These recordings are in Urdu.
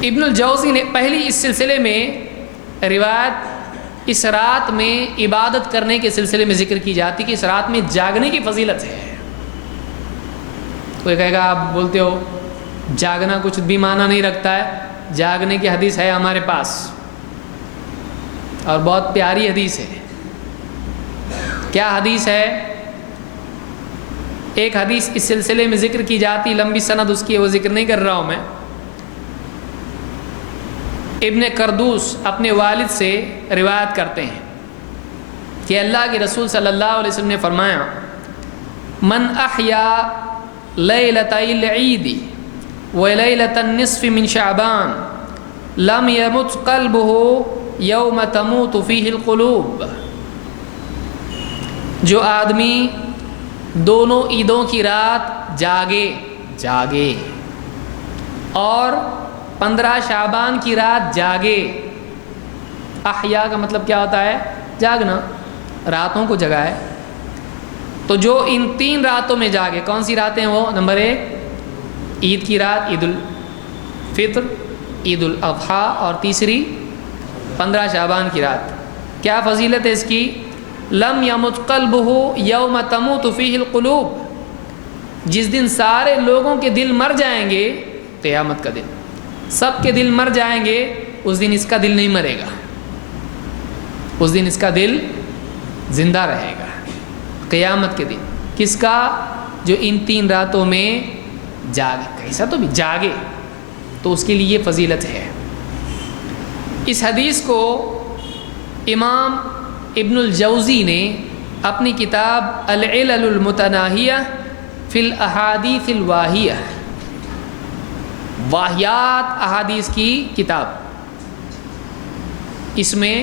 ابن الجوزی نے پہلی اس سلسلے میں روایت اس رات میں عبادت کرنے کے سلسلے میں ذکر کی جاتی کہ اس رات میں جاگنے کی فضیلت ہے۔ کوئی کہے گا آپ بولتے ہو جاگنا کچھ بھی معنی نہیں رکھتا ہے، جاگنے کی حدیث ہے ہمارے پاس اور بہت پیاری حدیث ہے۔ کیا حدیث ہے؟ ایک حدیث اس سلسلے میں ذکر کی جاتی، لمبی سند اس کی ہے، وہ ذکر نہیں کر رہا ہوں میں۔ ابن قردوس اپنے والد سے روایت کرتے ہیں کہ اللہ کے رسول صلی اللہ علیہ وسلم نے فرمایا من احیا لیلۃ العید ولیلۃ النصف من شعبان لم يمت قلبه یوم تموت فیہ القلوب۔ جو آدمی دونوں عیدوں کی رات جاگے اور 15 شعبان کی رات جاگے، احیا کا مطلب کیا ہوتا ہے؟ جاگنا، راتوں کو جگائے۔ تو جو ان 3 راتوں میں جاگے، کون سی راتیں وہ؟ نمبر 1 عید کی رات، عید الفطر، عید الاضحیٰ، اور تیسری 15 شعبان کی رات۔ کیا فضیلت ہے اس کی؟ لم یمت قلبہ یوم تموت فیہ القلوب، جس دن سارے لوگوں کے دل مر جائیں گے، قیامت کا دن سب کے دل مر جائیں گے، اس دن اس کا دل نہیں مرے گا، اس دن اس کا دل زندہ رہے گا قیامت کے دن۔ کس کا؟ جو ان 3 راتوں میں جاگے، کیسا تو بھی جاگے، تو اس کے لیے یہ فضیلت ہے۔ اس حدیث کو امام ابن الجوزی نے اپنی کتاب العلل المتناہیہ فی الاحادیث الواہیہ، واہیات احادیث کی کتاب، اس میں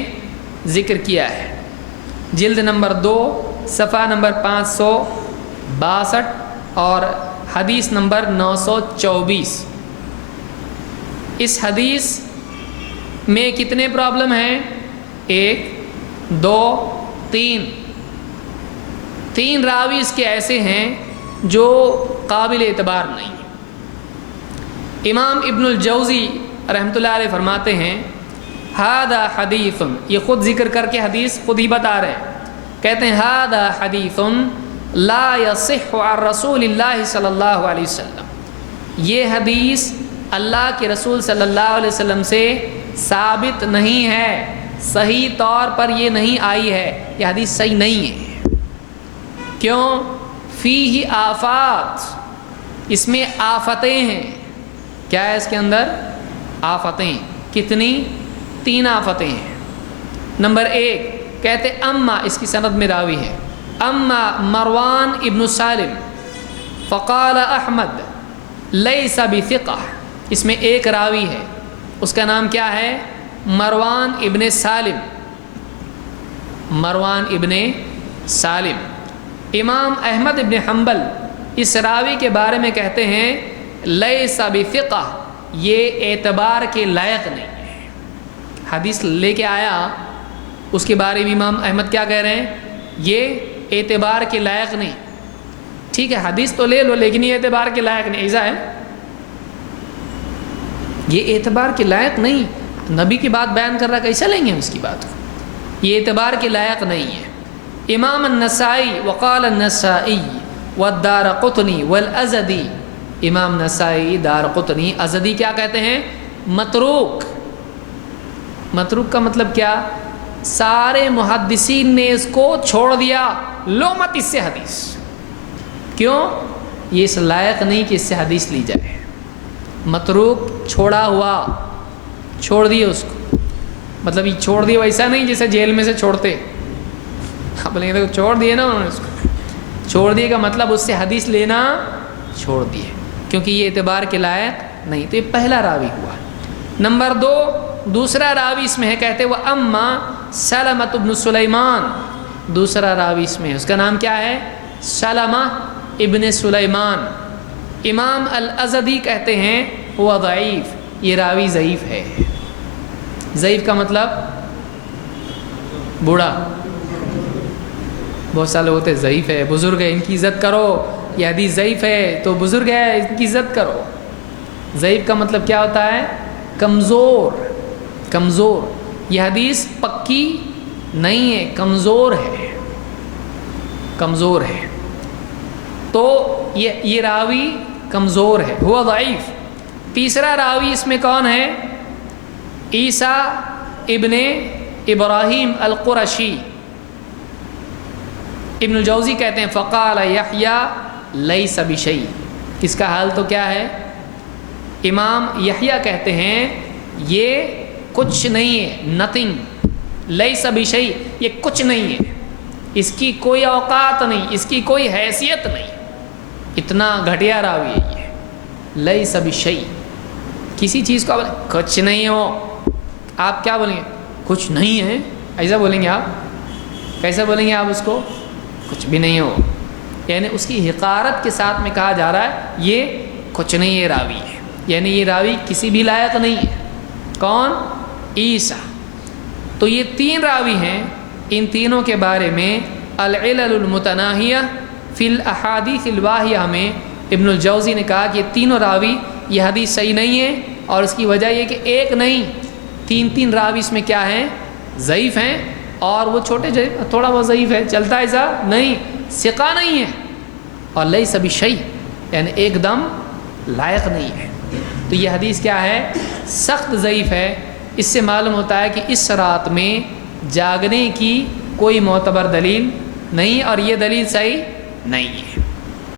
ذکر کیا ہے۔ جلد نمبر 2 صفحہ نمبر 562 اور حدیث نمبر 924۔ اس حدیث میں کتنے پرابلم ہیں؟ 1 2 3 راوی اس کے ایسے ہیں جو قابل اعتبار نہیں۔ امام ابن الجوزی رحمۃ اللہ علیہ فرماتے ہیں ھذا حدیث، یہ خود ذکر کر کے حدیث خود ہی بتا رہے ہیں، کہتے ہیں ھذا حدیث لا یصح عن رسول اللہ صلی اللہ علیہ وسلم، یہ حدیث اللہ کے رسول صلی اللہ علیہ وسلم سے ثابت نہیں ہے، صحیح طور پر یہ نہیں آئی ہے، یہ حدیث صحیح نہیں ہے۔ کیوں؟ فیہ آفات، اس میں آفتیں ہیں۔ کیا ہے اس کے اندر؟ آفتیں۔ کتنی؟ 3 آفتیں ہیں۔ نمبر 1 کہتے اما، اس کی سند میں راوی ہے، اما مروان ابن سالم فقال احمد لیس بثقہ، اس میں ایک راوی ہے، اس کا نام کیا ہے؟ مروان ابن سالم، مروان ابن سالم۔ امام احمد ابن حنبل اس راوی کے بارے میں کہتے ہیں لیس بثقہ، یہ اعتبار کے لائق نہیں ہے۔ حدیث لے کے آیا، اس کے بارے میں امام احمد کیا کہہ رہے ہیں؟ یہ اعتبار کے لائق نہیں۔ ٹھیک ہے، حدیث تو لے لو لیکن یہ اعتبار کے لائق نہیں، ایسا ہے؟ یہ اعتبار کے لائق نہیں، نبی کی بات بیان کر رہا، کیسے لیں گے ہم اس کی بات کو؟ یہ اعتبار کے لائق نہیں ہے۔ امام النسائی وقال النسائی والدارقطنی والازدی، امام نسائی، دارقطنی، ازدی کیا کہتے ہیں؟ متروک۔ متروک کا مطلب کیا؟ سارے محدثین نے اس کو چھوڑ دیا، لو مت اس سے حدیث۔ کیوں؟ یہ اس لائق نہیں کہ اس سے حدیث لی جائے۔ متروک چھوڑا ہوا، چھوڑ دیے اس کو، مطلب یہ چھوڑ دیے ویسا نہیں جیسے جیل میں سے چھوڑتے، آپ لیں گے چھوڑ دیے نا انہوں نے اس کو، چھوڑ دیے کا مطلب اس سے حدیث لینا چھوڑ دیے، کیونکہ یہ اعتبار کے لائق نہیں۔ تو یہ پہلا راوی ہوا۔ نمبر 2 دوسرا راوی اس میں ہے، کہتے وہ اما سلمۃ بن سلیمان، دوسرا راوی اس میں ہے، اس کا نام کیا ہے؟ سلمہ ابن سلیمان۔ امام الازدی کہتے ہیں وہ ضعیف، یہ راوی ضعیف ہے۔ ضعیف کا مطلب بوڑھا، بہت سارے لوگ ہوتے ہیں ضعیف ہے، بزرگ ہے، ان کی عزت کرو، یہ حدیث ضعیف ہے تو بزرگ ہے، ان کی عزت کرو۔ ضعیف کا مطلب کیا ہوتا ہے؟ کمزور کمزور، یہ حدیث پکی نہیں ہے، کمزور ہے، کمزور ہے. تو یہ راوی کمزور ہے، ہوا ضعیف. تیسرا راوی اس میں کون ہے؟ عیسیٰ ابن ابراہیم القرشی. ابن الجوزی کہتے ہیں فقال یحییٰ لیس بشیء، اس کا حال تو کیا ہے؟ امام یحییٰ کہتے ہیں یہ کچھ نہیں ہے، نتھنگ، لیس بشیء، یہ کچھ نہیں ہے، اس کی کوئی اوقات نہیں، اس کی کوئی حیثیت نہیں، اتنا گھٹیا راوی ہے یہ. لیس بشیء، کسی چیز کو کچھ نہیں ہو، آپ کیا بولیں گے؟ کچھ نہیں ہے، ایسا بولیں گے آپ؟ کیسے بولیں گے آپ اس کو؟ کچھ بھی نہیں ہو، یعنی اس کی حقارت کے ساتھ میں کہا جا رہا ہے یہ کچھ نہیں ہے راوی ہے، یعنی یہ راوی کسی بھی لائق نہیں ہے. کون؟ عیسیٰ. تو یہ تین راوی ہیں، ان تینوں کے بارے میں العلل المتناہیہ فی الاحادیث الواہیہ میں ابن الجوزی نے کہا کہ یہ تینوں راوی یہ حدیث صحیح نہیں ہے، اور اس کی وجہ یہ کہ ایک نہیں، تین راوی اس میں کیا ہیں؟ ضعیف ہیں، اور وہ چھوٹے تھوڑا بہت ضعیف ہے، چلتا ایسا نہیں، ثقہ نہیں ہے، اور لیس بشیء یعنی ایک دم لائق نہیں ہے. تو یہ حدیث کیا ہے؟ سخت ضعیف ہے. اس سے معلوم ہوتا ہے کہ اس رات میں جاگنے کی کوئی معتبر دلیل نہیں، اور یہ دلیل صحیح نہیں ہے.